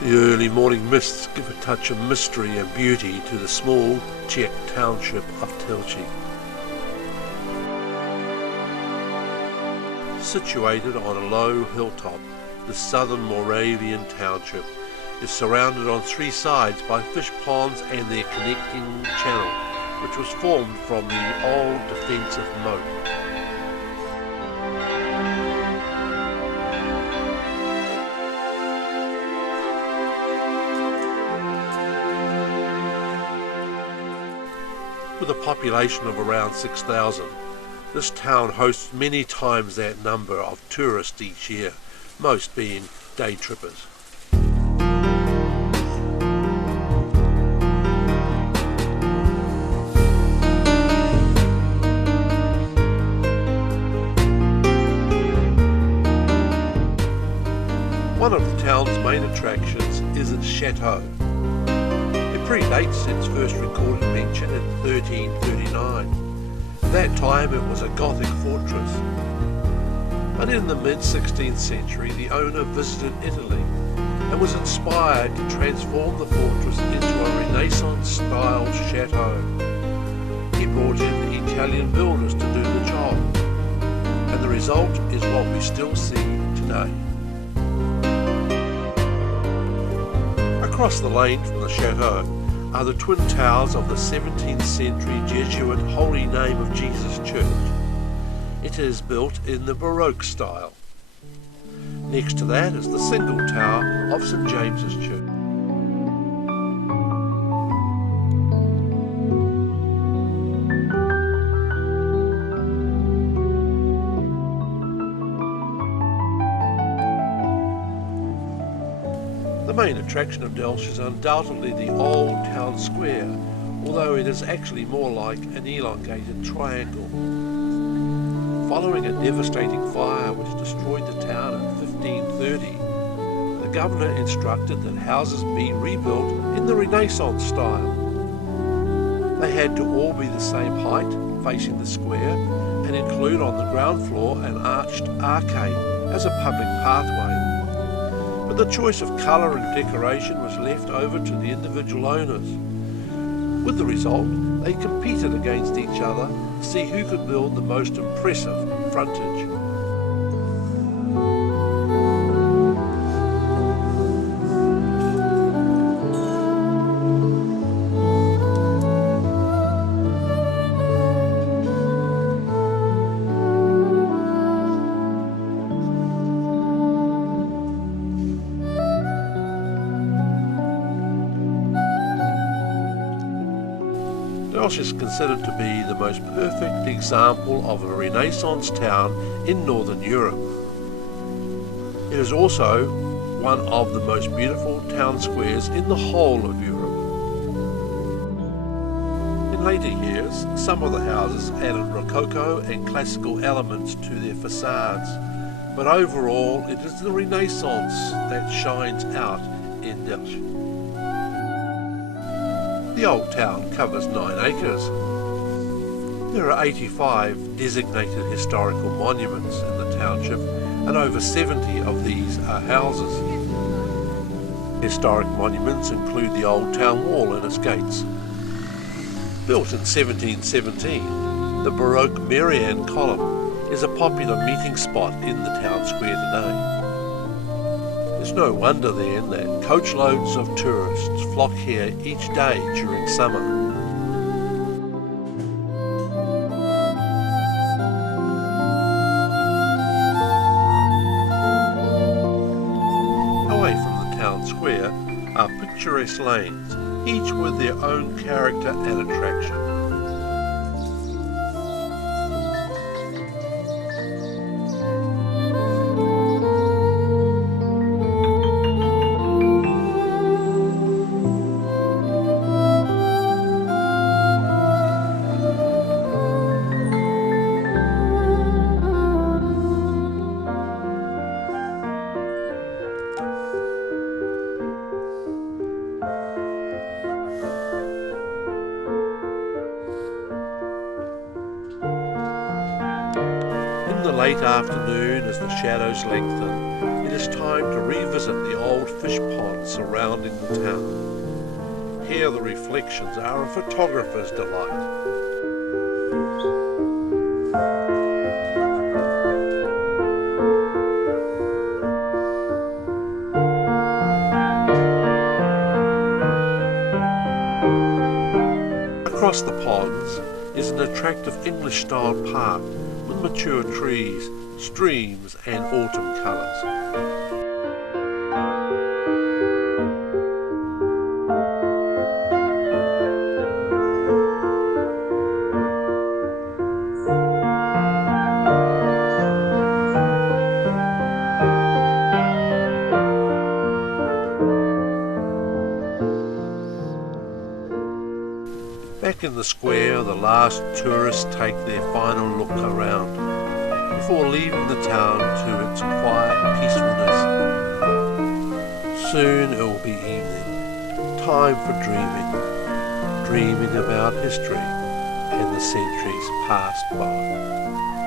The early morning mists give a touch of mystery and beauty to the small Czech township of Telc. Situated on a low hilltop, the southern Moravian township is surrounded on three sides by fish ponds and their connecting channel, which was formed from the old defensive moat. With a population of around 6,000, this town hosts many times that number of tourists each year, most being day trippers. One of the town's main attractions is its chateau. It predates its first recorded mention in 1339. At that time it was a Gothic fortress. But in the mid-16th century the owner visited Italy and was inspired to transform the fortress into a Renaissance-style chateau. He brought in Italian builders to do the job, and the result is what we still see today. Across the lane from the chateau are the twin towers of the 17th century Jesuit Holy Name of Jesus Church. It is built in the Baroque style. Next to that is the single tower of St. James's Church. The main attraction of Telc is undoubtedly the old town square, although it is actually more like an elongated triangle. Following a devastating fire which destroyed the town in 1530, the governor instructed that houses be rebuilt in the Renaissance style. They had to all be the same height, facing the square, and include on the ground floor an arched arcade as a public pathway. But the choice of colour and decoration was left over to the individual owners. With the result, they competed against each other to see who could build the most impressive frontage. Telc is considered to be the most perfect example of a Renaissance town in Northern Europe. It is also one of the most beautiful town squares in the whole of Europe. In later years, some of the houses added Rococo and classical elements to their facades, but overall it is the Renaissance that shines out in Telc. The old town covers 9 acres. There are 85 designated historical monuments in the township, and over 70 of these are houses. Historic monuments include the old town wall and its gates. Built in 1717, the Baroque Marianne column is a popular meeting spot in the town square today. It's no wonder then that coachloads of tourists flock here each day during summer. Away from the town square are picturesque lanes, each with their own character and attraction. In the late afternoon, as the shadows lengthen, it is time to revisit the old fish ponds surrounding the town. Here the reflections are a photographer's delight. Across the ponds is an attractive English-style park with mature trees, streams and autumn colours. Back in the square, the last tourists take their final look around before leaving the town to its quiet peacefulness. Soon it will be evening, time for dreaming about history and the centuries passed by.